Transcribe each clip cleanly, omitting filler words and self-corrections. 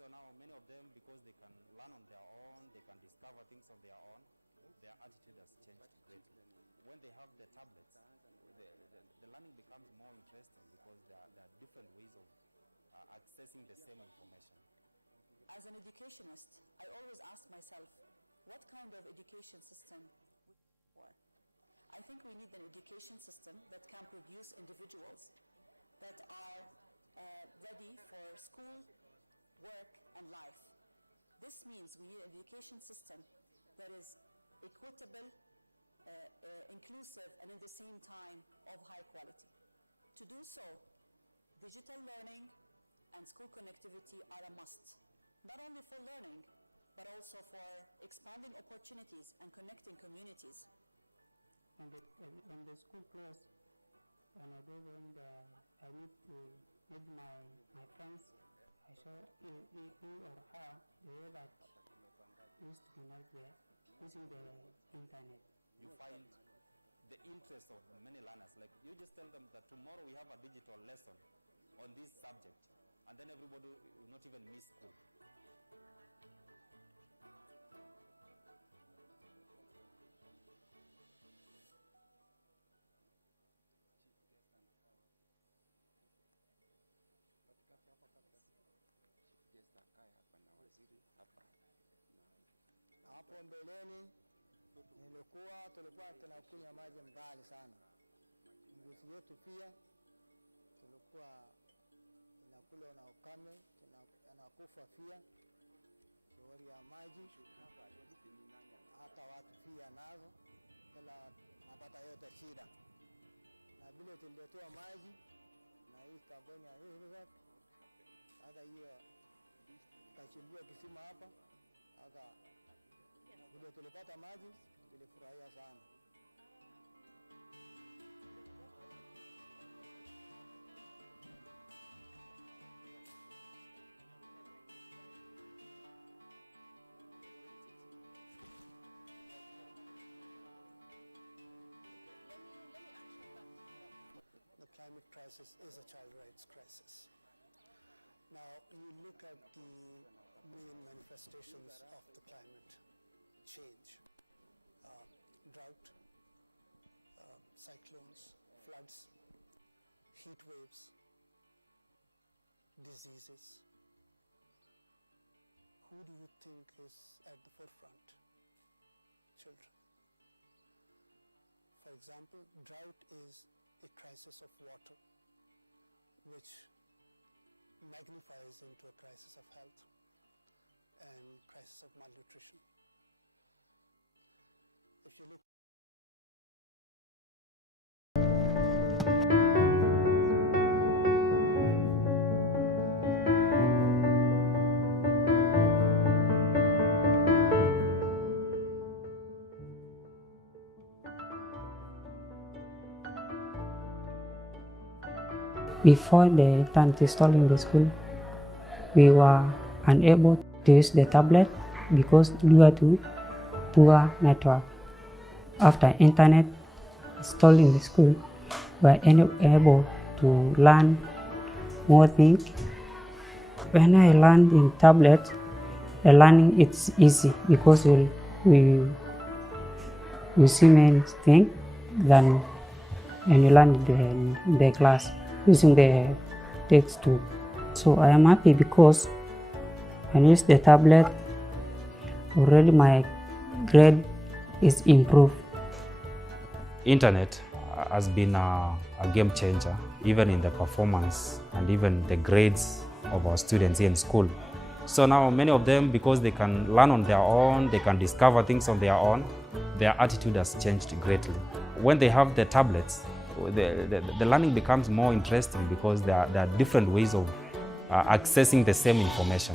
So now many of them, because they can learn on their own, they can discover things on their own, their attitude has changed greatly. When they have the tablets, the learning becomes more interesting because there are different ways of accessing the same information. As an educationist, I always ask myself, what kind of education system we for? I think we need an education system that can produce individuals that are ready for school, work, and life. This means we need an education system that is equitable, inclusive, and at the same time of high quality. To do so, digital learning and school connectivity are a must, not only for learning, but also for expanding opportunities and connecting communities. When the school closed, when I go when I need to meet my friends, I saw he or her the way that used to connect there using the internet. You find the interest of many learners. Like you just tell them that tomorrow we have a digital lesson on this subject, and then everybody will not even miss school. Hapo mbeleni tulikuwa tunakunywa maji mbali sana. Mbuzi yetu pia tulikuwa inakula na ukame, anakufa pia shauri ya maji, hata watu pia nazo kila napata yote shida. Na vile tuliletewa maji na hii kampuni ya UNICEF, hata hiyo kachimbua kisima hapa, hata vile tulipata maji tulifurahia sana. The climate crisis is a child rights crisis. Now, you look at the main manifestations of the climate change, drought, cyclones, floods, heat waves, diseases. Who do you think is at the forefront? Children. For example, drought is a crisis of water, which magnifies into a crisis of health and crisis of malnutrition. If you look Before the internet installed in the school, we were unable to use the tablet because due to poor network. After internet installed in the school, we were able to learn more things. When I learned in tablet, the learning it's easy because we see many things than when you learn in the class using the textbook. So I am happy because when I use the tablet, already my grade is improved. Internet has been a game changer, even in the performance and even the grades of our students here in school. So now many of them, because they can learn on their own, they can discover things on their own, their attitude has changed greatly. When they have the tablets, the learning becomes more interesting because there are different ways of accessing the same information.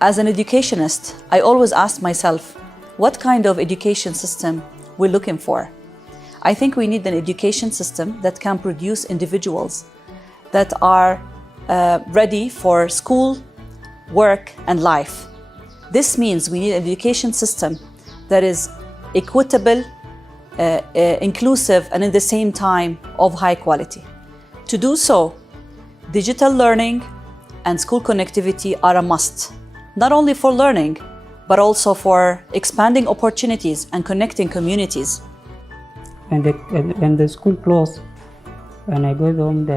As an educationist, I always ask myself, what kind of education system we're looking for? I think we need an education system that can produce individuals that are ready for school, work, and life. This means we need an education system that is equitable, inclusive, and at the same time of high quality. To do so, digital learning and school connectivity are a must, not only for learning, but also for expanding opportunities and connecting communities. When the school closed, when I go home,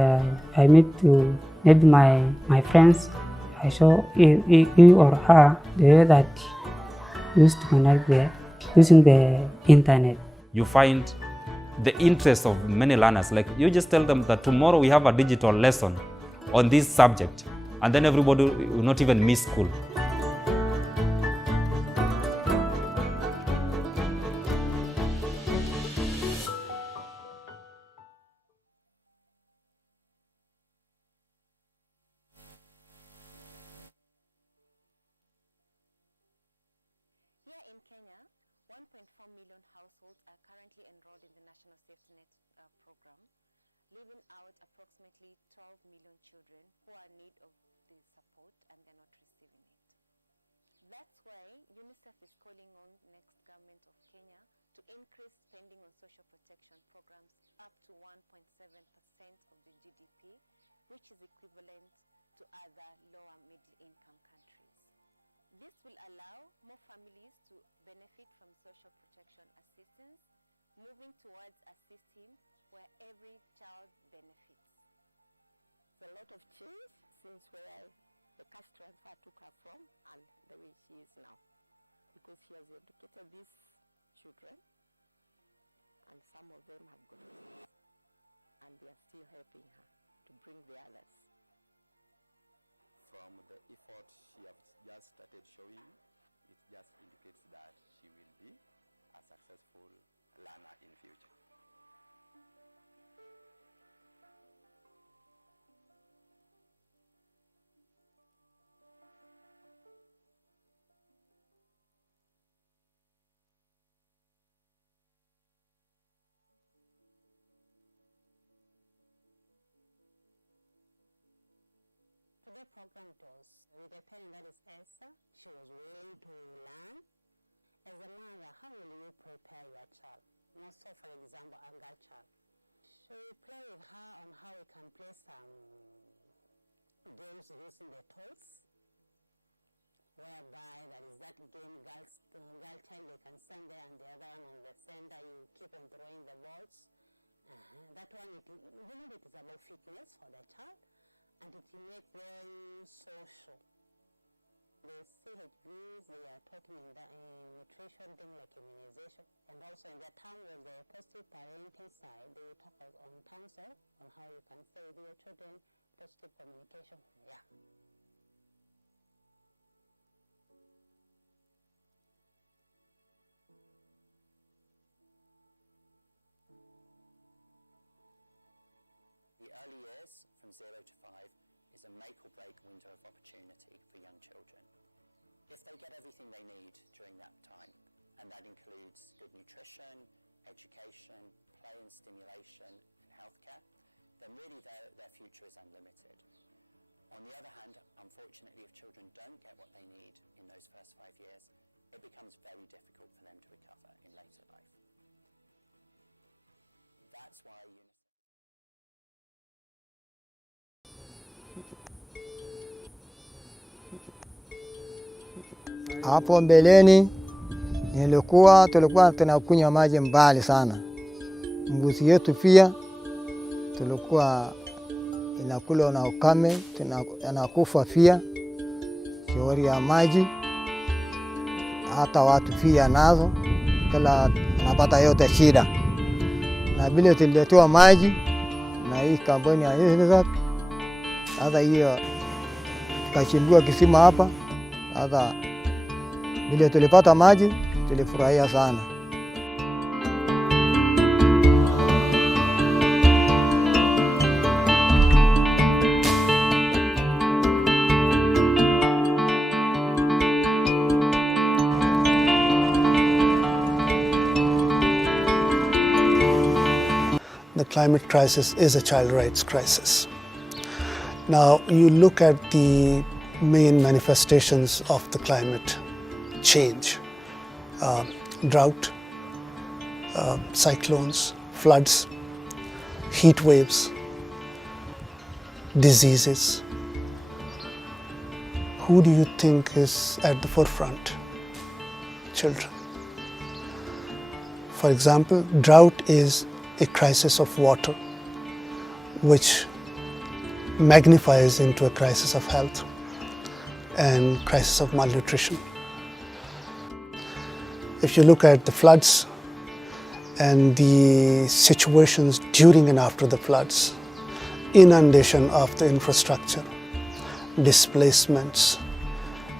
I meet my friends. I show he or her the way that used to connect using the internet. You find the interest of many learners. Like you just tell them that tomorrow we have a digital lesson on this subject, and then everybody will not even miss school. Here in Kenya, 1.4 million households are currently enrolled in the National Safety Net program, leaving out approximately 12 million children who are in need of the support and they're not receiving it. That's why UNICEF is calling on next government of Kenya to increase spending on social protection programs up to 1.7% of the GDP, which is equivalent to other lower middle income countries. This will allow more families to benefit from social protection assistance, moving towards a system where every child benefits. There's a lot of change since where the cash transfer took her from and the way she is now, because she has educated these children and some of them have got jobs and they are still helping her to bring the others. From the effort she has just started showing, it just indicates that she will be a successful learner in future. Today program was with a parent, that is Elsa. She was willing to learn. As a mother, how will you prepare your child? More so, for example, a girl child. So we play with her on how we can play some games using the toys, whereby that is that game, girl child, they can stand there and the other one on the center, you keep on throwing the balls. That one, even it is about fitness for the child, and it will make them social. The CHVs, they are talking in nutrition, things like immunization, and also in the term of the positive parenting side, they will talk on terms of on how you can say with your children, positive communication. Yeah. The early years, from 0 to 5, is a make or break window of opportunity for young children. If they get everything they need during that time, and that includes good nutrition, education, play and stimulation, and healthcare, then really their future is unlimited. On the other hand, unfortunately, if children don't get what they need in those first 5 years, it becomes very difficult for them to recover in later life. That's why UNICEF Hapo mbeleni tulikuwa tunakunywa maji mbali sana. Mbuzi yetu pia tulikuwa inakula na ukame, anakufa pia. Shauri ya maji hata watu pia nazo kila napata yote shida. Na vile tuliletewa maji na hii kampuni ya UNICEF, hata hiyo kachimbiwa kisima hapa, hata vile tulipata maji tulifurahia sana. The climate crisis is a child rights crisis. Now, you look at the main manifestations of the climate change, drought, cyclones, floods, heat waves, diseases, who do you think is at the forefront? Children. For example, drought is a crisis of water, which magnifies into a crisis of health and crisis of malnutrition. If you look at the floods and the situations during and after the floods, inundation of the infrastructure, displacements,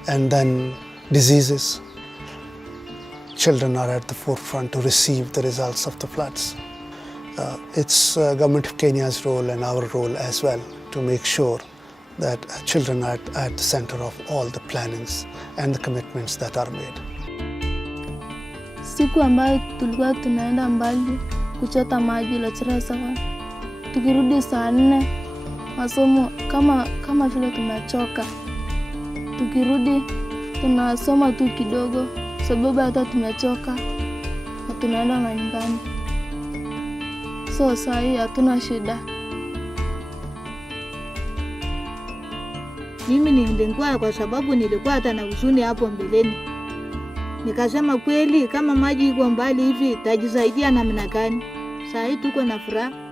and then diseases, children are at the forefront to receive the results of the floods. It's Government of Kenya's role and our role as well to make sure that children are at the center of all the plannings and the commitments that are made. Siku ambayo tulikuwa tunaenda mbali kuchota maji Lachira Sawa, tukirudi saa 4 masomo kama vile tumechoka. Tukirudi tunasoma tu kidogo sababu hata tumechoka na tunaenda manyumbani. So saa hii hatuna shida. Mimi nilikuwa kwa sababu nilikuwa hata na huzuni hapo mbeleni. Nikasema kweli kama maji iko mbali hivi tajisaidia namna gani? Saa hii tuko na furaha.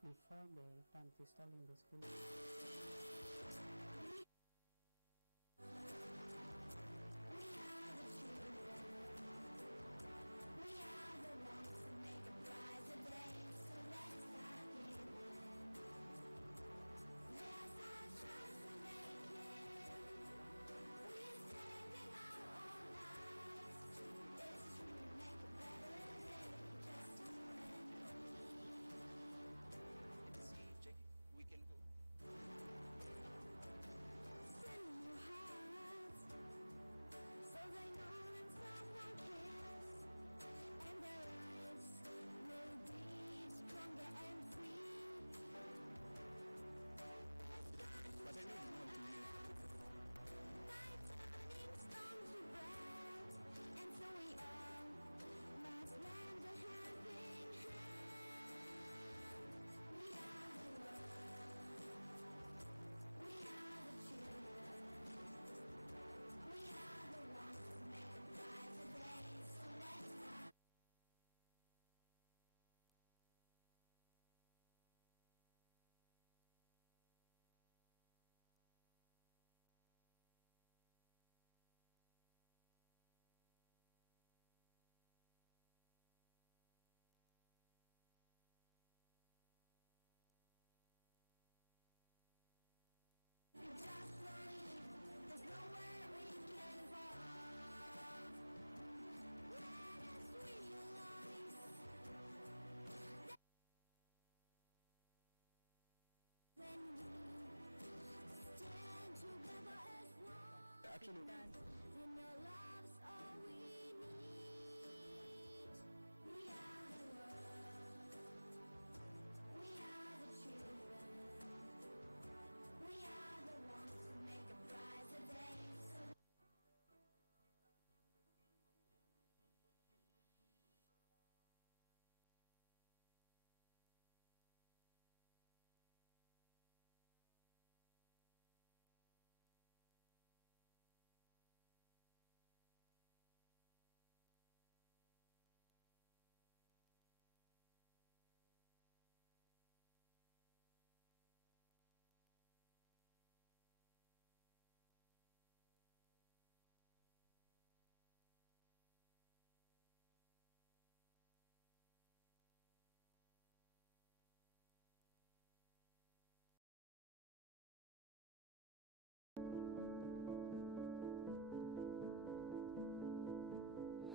Before the return to installing the school,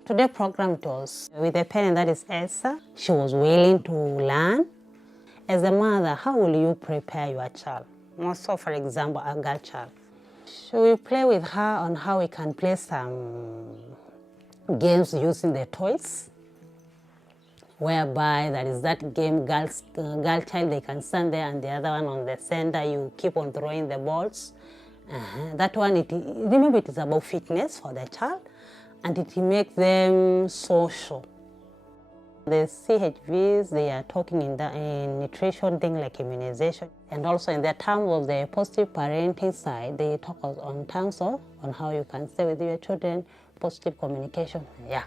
Today program it was with a parent that is Elsa. She was willing to learn. As a mother, how will you prepare your child? Also, for example, a girl child. So we play with her on how we can play some games using the toys, whereby there is that game, girl child, they can stand there and the other one on the center, you keep on throwing the balls. That one, remember it is about fitness for the child and it makes them social. The CHVs, they are talking in nutrition, things like immunization, and also in the terms of the positive parenting side, they talk on terms of on how you can stay with your children, positive communication, yeah.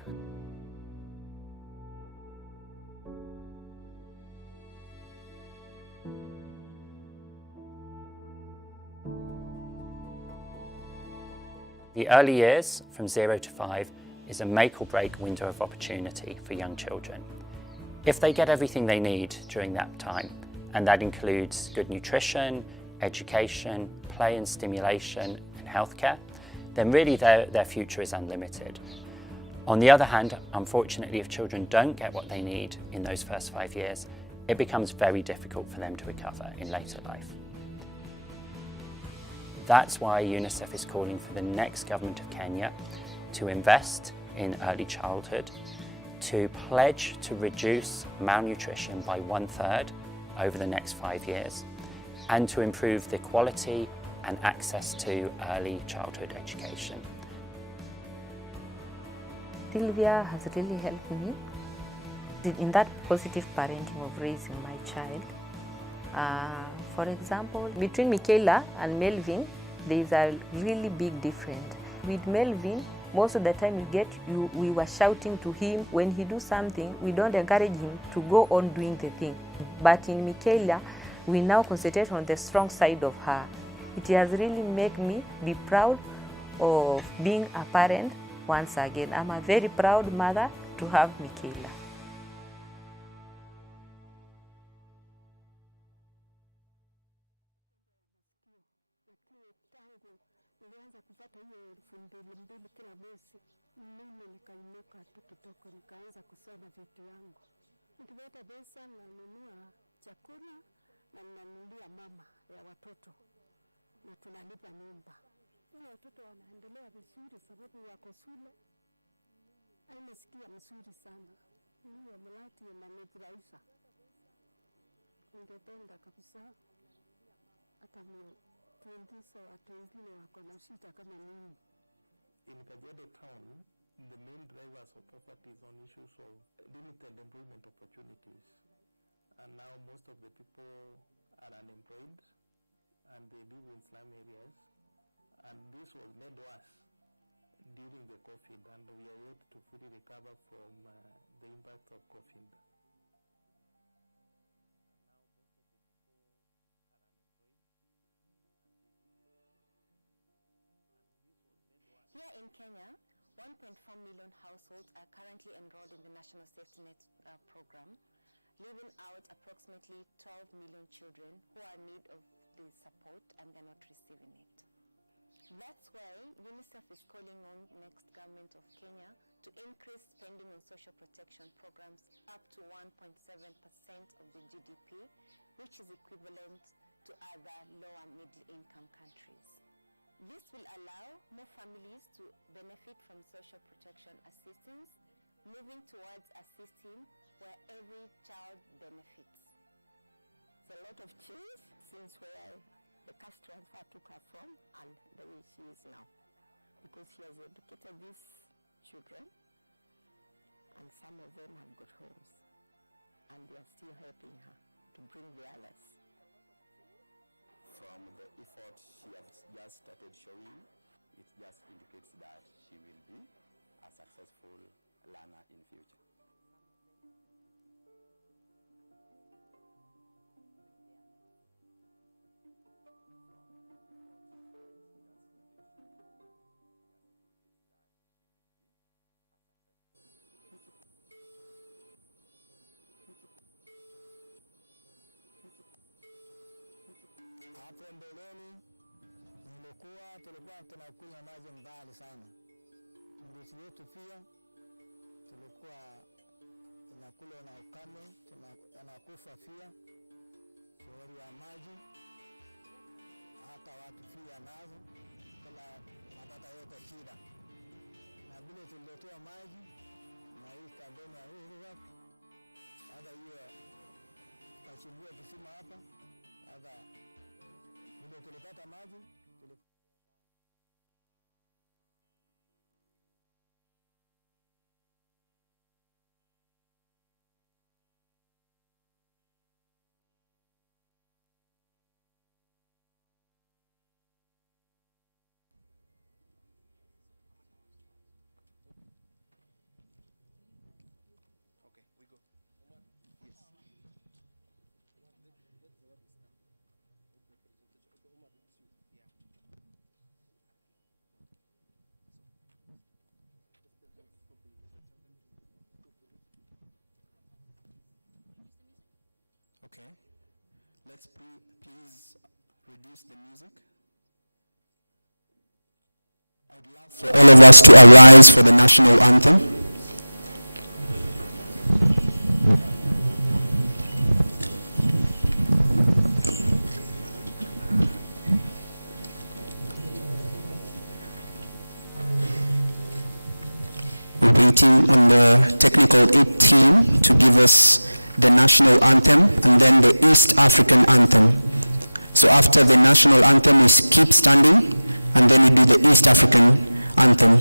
The early years, from 0 to 5, is a make or break window of opportunity for young children. If they get everything they need during that time, and that includes good nutrition, education, play and stimulation, and healthcare, then really their future is unlimited. On the other hand, unfortunately, if children don't get what they need in those first 5 years, it becomes very difficult for them to recover in later life. That's why UNICEF is calling for the next government of Kenya to invest in early childhood, to pledge to reduce malnutrition by 1/3 over the next 5 years, and to improve the quality and access to early childhood education. Sylvia has really helped me in that positive parenting of raising my child. For example, between Michaela and Melvin, there is a really big difference. With Melvin, most of the time we were shouting to him. When he do something, we don't encourage him to go on doing the thing. But in Michaela, we now concentrate on the strong side of her. It has really made me be proud of being a parent once again. I'm a very proud mother to have Michaela. Nilianza kupata hiyo 2,200 kila mwezi. Mimi nikainuka tu kidogo, nikaanza kusoma vitu yangu. Nikipata pesa nanunua chakula na nanunulia mama ya watoto na tunalipa nyumba. Watoto wanaendelea vizuri sababu wako shule. Nasikia mzuri sana. Hiyo mradi inanifurahisha. Ningependa kabisa hata tuingize watu wengine wako na shida kama mimi. In Kajiado town, the main drivers of poverty is on issues of limited employment opportunities. And now most of the people are unemployed and they live in slum areas. And this was made worse during the COVID, and we are yet to fully recover from the impact of COVID. Here in Kenya, 1.4 million households are currently enrolled in the National Safety Net program, leaving out approximately 12 million children who are in need of the support and they're not receiving it. That's why UNICEF is calling on the next government of Kenya to increase spending on social protection programs up to 1.7% of the GDP, which is equivalent to other lower middle income countries. This will allow more families to benefit from social protection assistance, moving towards a system where every child benefits. There's a lot of change since where the cash transfer took her from and the way she is now. Because she has educated these children and some of them have got homes and they are still helping her to bring the others. From the effort she has just started showing, it just indicates that she will be a successful learner in future. Hapo mbeleni tulikuwa tunakunywa maji mbali sana. Mbuzi yetu pia tulikuwa inakula na ukame, yanakufa pia, shauri ya maji, hata watu pia nazo, kila matata yote shida. Na vile tuliletewa maji na hii Tanzania River, hata hiyo kachimbua kisima hapa, hata vile tulipata maji Okay, let's please reduce the music. I would love for all of us to arise for the national anthem. We're waiting on the technical aid team to give us the national anthem and then the East African anthem. So after the national anthem, we keep standing and then we do the East African anthem.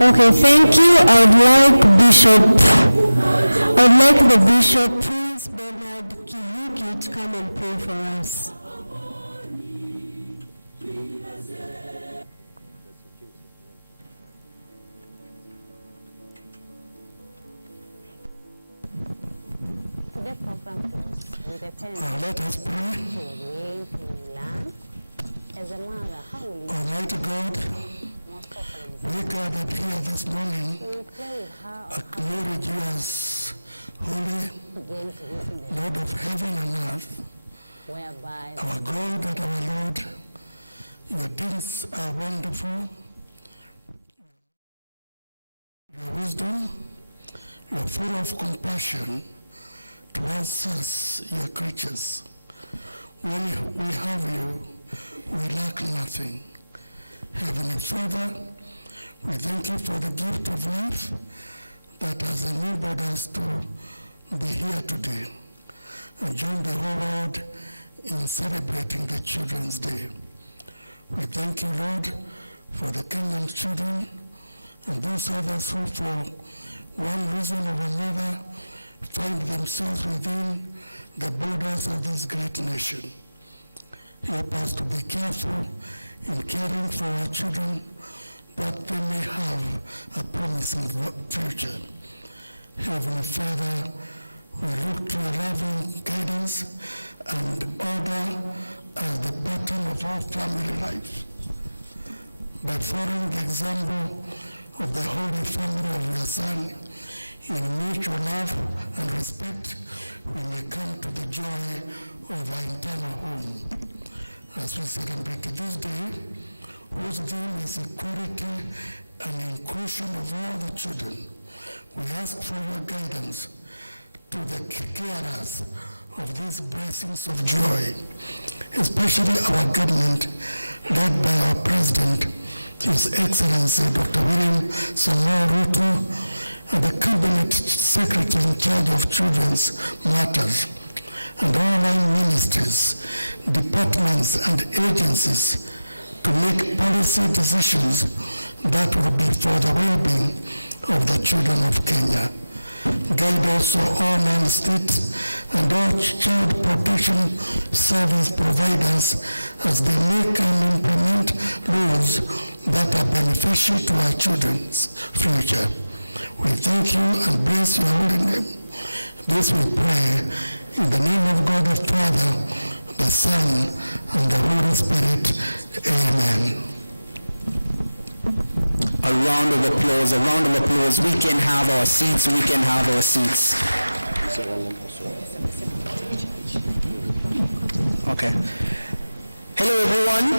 Okay, thank you. I would like the Bishop, Prince Bernard Kivuki, to come and pray for us. Today's program was with the parents. Let us pray. Who was willing to learn. As a mother, how will you? Almighty God, we gathered here this morning, acknowledge you as holy, Lord of heaven and earth, our God and our Lord. Your deeds are wonderful. Your wisdom, you are full of compassion towards us, your creatures. When we have you, we lack nothing. Heavenly Father, we thank you for the gift of life that has enabled us to be here today and join the whole world in celebrating the Children's Day. We thank you, Lord, for the Kenyan children and those others who, for one reason or another, find themselves within the borders of this great nation. Help us to be careful in caring for our children, that they may have a promising future. Heavenly Father, we look to your loving guidance and order as the bottom of our family life. By following the example of the Holy Family of your Son, in mutual love and respect, we may come to the joy of our eternal home. As we celebrate this day, whose theme is equality and inclusion of all the children, we ask for your guidance to the carers of these blessings of joy, especially our government, led by our President, His Excellency Dr. William Samoei Ruto, and the Cabinet Secretary in charge of Children's Matters, and all line ministries, departments, and agencies to make policy decisions that will be for the well-being of the children of Kenya. Guide also all non-state and all child protection service providers as they make and implement laws that are beneficial to our children's future. We thank you and bless your holy name. This we pray in the name of God the Father, the Son, and the Holy Spirit. Amen. A round of applause, a round of applause. We can have our seats, we can have our seats. Okay. Hello everyone.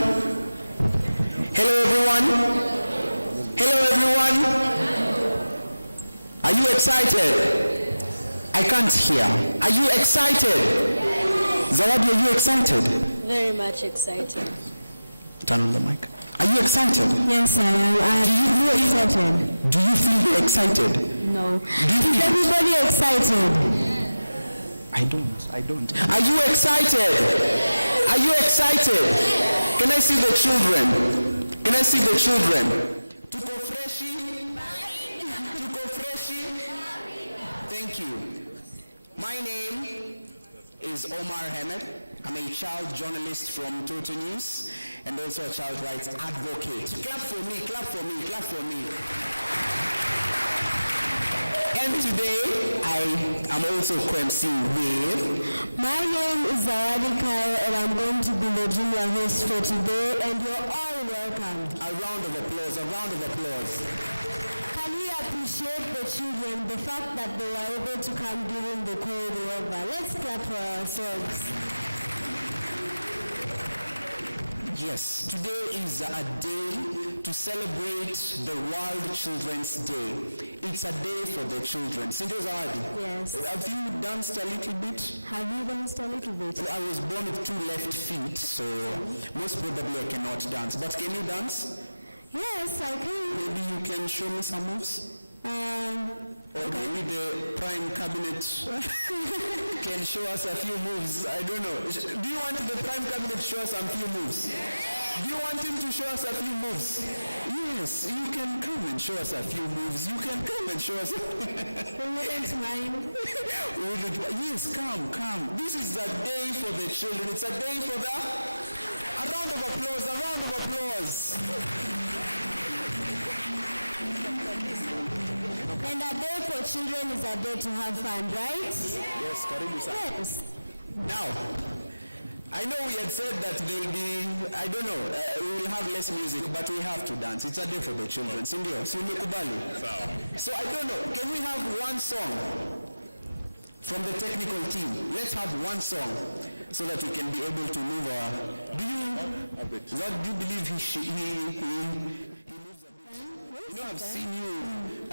Hello everyone. Hello everyone. Are you excited? I can't hear. Are you excited? Zawadi, are you excited? Very much excited. Turn on the mic. Are you excited? Yes, I am. Excited. Do you feel excited? No. Is everybody excited? I don't. Are you excited? Are you excited? Can I see the children? Can I see the children? Tuko freshi? Tuko freshi? Thank you. My name is Omar Ahmed. I'm a child journalist from Toto News and also a child rights advocate. Clap for me, clap for me, clap for me. And today, I am also co-emceeing with... My name is Zawadi Kyle and I'm going to be the junior host for today, and you're all welcome. A round of applause, a round of applause. Can we appreciate the children, the fact that they were able to come during the cold weather? Let's clap for ourselves. Yes, today is a day to celebrate the World Children's Day. It's a day for the children. Sindio Zawadi? Yes. Have you danced a little bit? Have you danced a little bit? I was born with 2 left feet, so most probably I cannot dance. But can you dance? Yes, I can. Maybe you can show me some moves? Or maybe the Prime Cabinet can show us a few moves. I don't know. Do you want the Prime Cabinet to show us a few moves? Do you want him to show us a few moves? Yes, you can come and show us a few moves. You can come and show us. We wouldn't mind. Yes, come. This is a day for the children. It's a day for the... A round of applause, a round of applause. And a day for children is a day to have fun, right? Yes, karibu sana. Yes. Now, I know we had said that there will be, I don't know, we will have less music, but we have to dance. It's a day for the children. Sindio, si umekubali? So I don't know, can we have one song from the technical team? Let's have one song so that we can be able to move our... Do you believe he moves a bit? You know, I've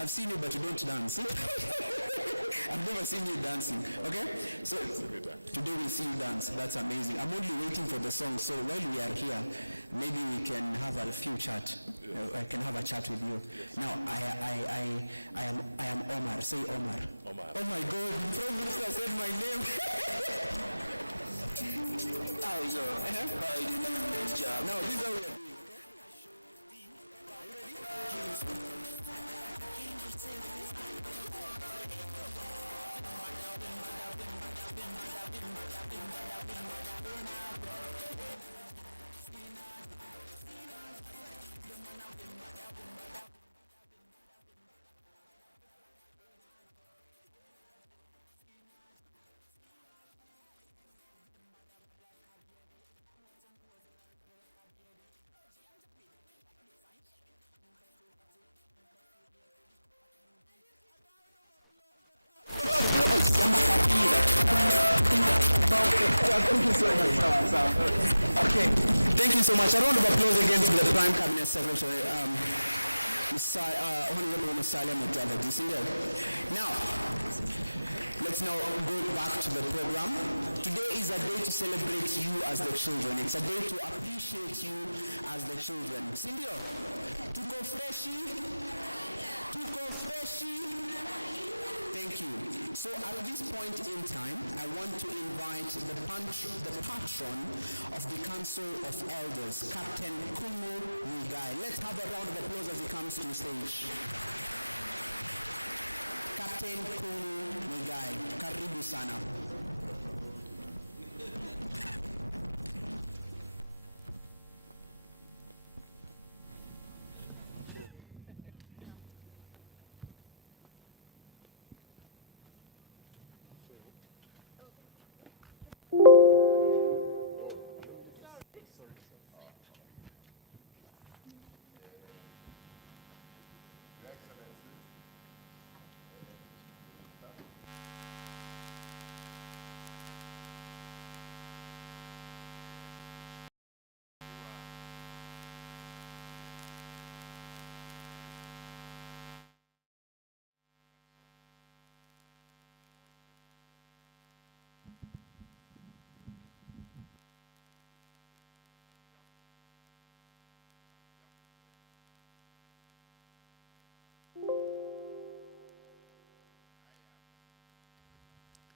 seen you, but you don't dance. I've never seen you dancing, okay? So, today we'll see you dance. That's amazing. I'm only waiting for the song, so while we are here, maybe we can have a few chat. I can have a chat with you. Now, I am Omar. Say Omar. Oh my God, the Prime Minister said my name. Now, this is how we are doing. Okay, thank you so much. A round of applause again to the Prime Cabinet Secretary, Honorable Musalia Mudavadi. Now, let's now go back to the program. Today is a day to celebrate you as the children. It's a day to appreciate you as the children. Sindio, tuko freshi? Tuko freshi? Thank you. So at this point in time, I want to invite the patron of the Council of Elders, Captain Kumu Muigai. Let's have a round of applause as he comes to the stage. Captain Kumu Muigai, karibu sana.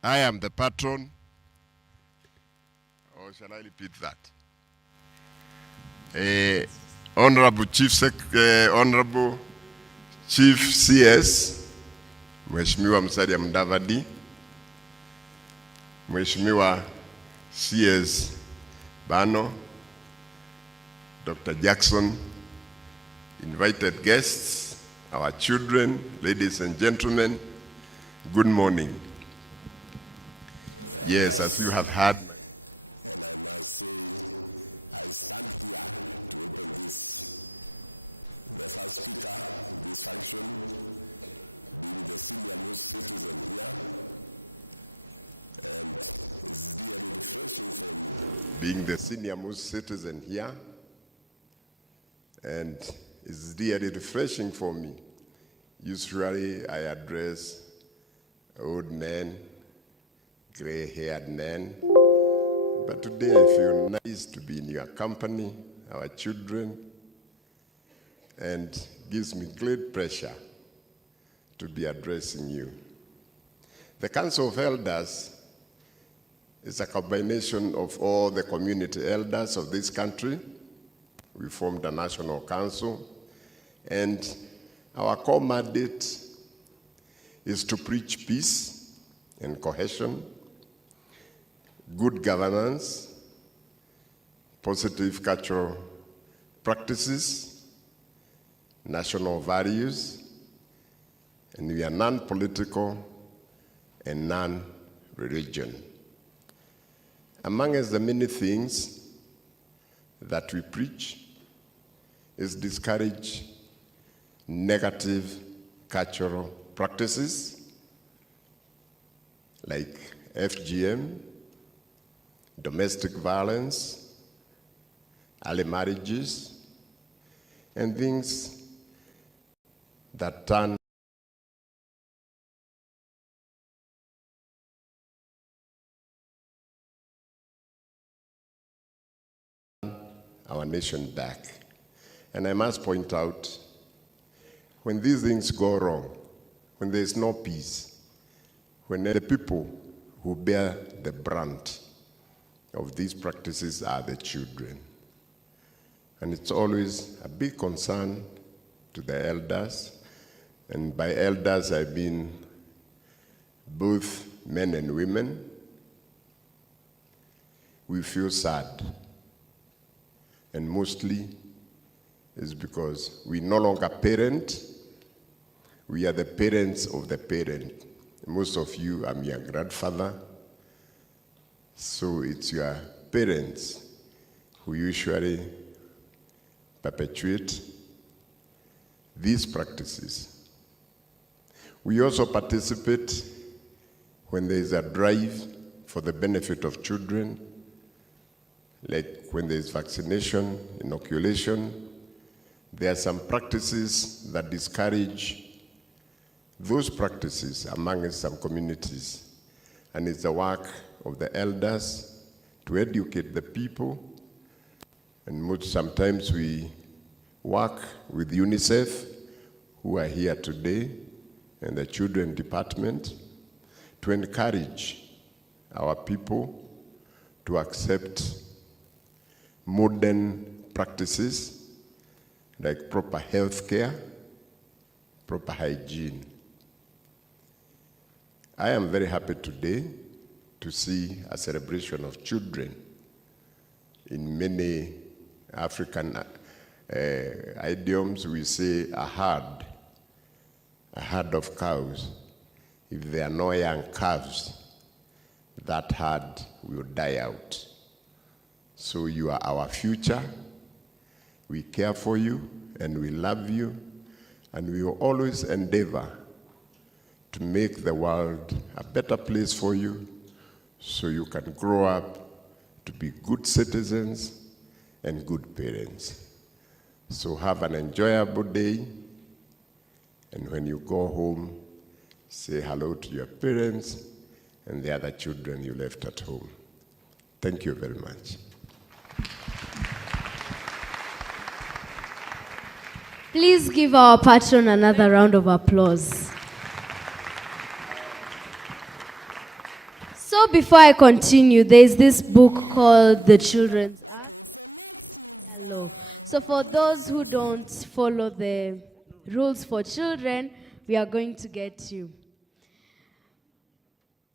I am the patron, or shall I repeat that? Honorable Chief CS, Mheshimiwa Musalia Mudavadi, Mheshimiwa CS Bano, Dr. Jackson, invited guests, our children, ladies and gentlemen, good morning. Yes, as you have heard, and I must say, I stand here to open this, the first speaker in this function, being the senior most citizen here, and it's really refreshing for me. Being the senior most citizen here, and it's really refreshing for me. Usually I address old men, gray-haired men, but today I feel nice to be in your company, our children, and gives me great pleasure to be addressing you. The Council of Elders is a combination of all the community elders of this country. We formed a national council, and our core mandate is to preach peace and cohesion, good governance, positive cultural practices, national values, and we are non-political and non-religion. Among the many things that we preach is discourage negative cultural practices like FGM, domestic violence, early marriages, and things that turn our nation back. And I must point out, when these things go wrong, when there is no peace, when the people who bear the brunt of these practices are the children. And it's always a big concern to the elders. And by elders, I mean both men and women. We feel sad. And mostly is because we no longer parent. We are the parents of the parent. Most of you, I'm your grandfather. So it's your parents who usually perpetuate these practices. We also participate when there is a drive for the benefit of children, like when there is vaccination, inoculation, there are some practices that discourage those practices among some communities. And it's the work of the elders to educate the people. And sometimes we work with UNICEF, who are here today, and the Children Department, to encourage our people to accept modern practices like proper health care, proper hygiene. I am very happy today to see a celebration of children. In many African idioms, we say a herd of cows. If there are no young calves, that herd will die out. So you are our future. We care for you and we love you, and we will always endeavor to make the world a better place for you so you can grow up to be good citizens and good parents. So have an enjoyable day, and when you go home, say hello to your parents and the other children you left at home. Thank you very much. Please give our patron another round of applause. So before I continue, there's this book called The Children's. So for those who don't follow the rules for children, we are going to get you.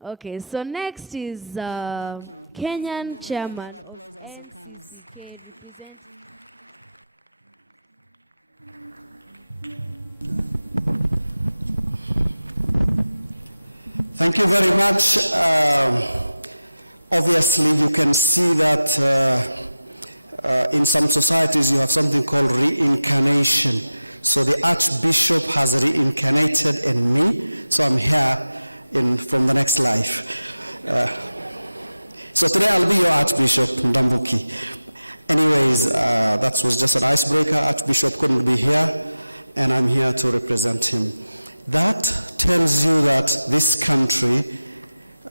Okay, so next is Kenyan chairman. Thank you very much. Obviously, you can see that in some societies you have something called reincarnation. So the Archbishop has reincarnated in me, so I'm here from the next life. So today I'll be your Archbishop, Ndambuki. Anyways, that was just an icebreaker. Archbishop couldn't be here, and I'm here to represent him. That tells you that this country,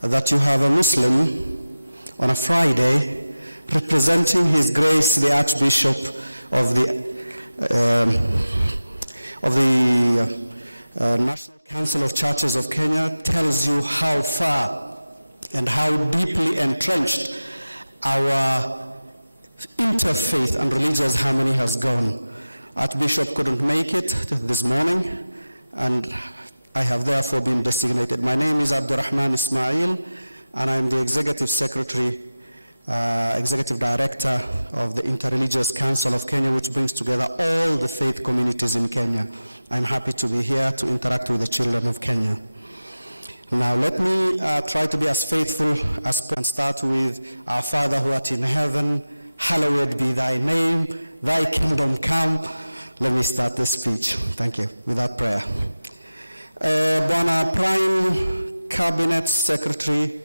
that you have a Muslim on a Friday representing His Grace the Archbishop of the National Council of Churches of Kenya, tells you how far and how deeply entrenched our interfaith and religious harmony has gone. Archbishop couldn't make it this morning, and I have therefore been designated. My name is Abdurrahman Ismail, and I'm the Executive Secretary, Executive Director of the Interreligious Council of Kenya, which brings together all the faith communities in Kenya. I'm happy to be here to interact with the children of Kenya. Now let me try to be as faithful as possible and start with our Father who art in heaven, hallowed be thy name, thy kingdom come. Let me start the speech. Thank you. Without prayer. Bwana Prime Cabinet Secretary,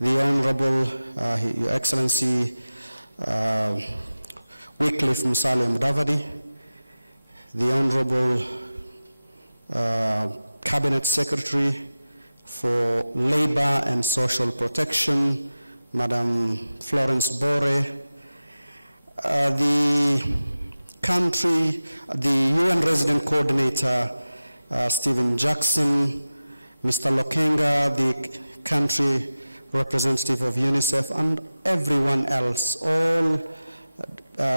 the Honorable Your Excellency Wycliffe Musalia Mudavadi, the Honorable Cabinet Secretary for Labor and Social Protection, Madam Florence Bore, the UN Resident Coordinator, Stephen Jackson, Mr. Lokenga, the country representative of UNICEF, and everyone else, all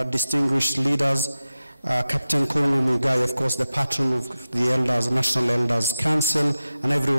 distinguished leaders, Captain Kulu Muigai, of course, the patron of the National Elders Council, and everyone